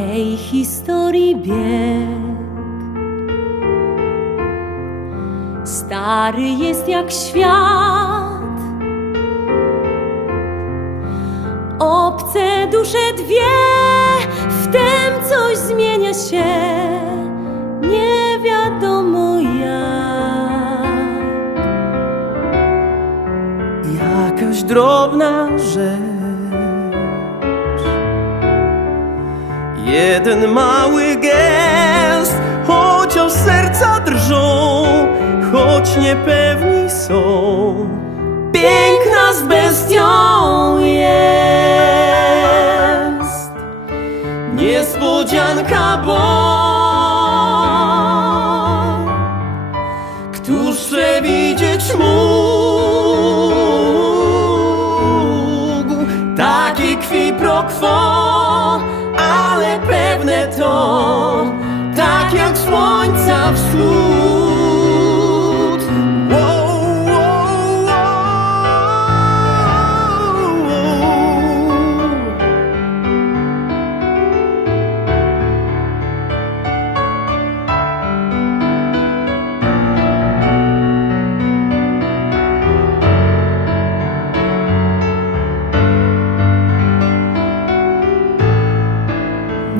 tej historii bieg. Stary jest jak świat, obce dusze dwie, wtem coś zmienia się, nie wiadomo jak. Jakaś drobna rzecz Jeden mały gest Chociaż serca drżą Choć niepewni są. Piękna z bestią jest. Niespodzianka, bo Któż przewidzieć mógł Takie kwi pro quo na wschód. Wow, wow, wow.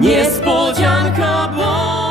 Niespodzianka, bo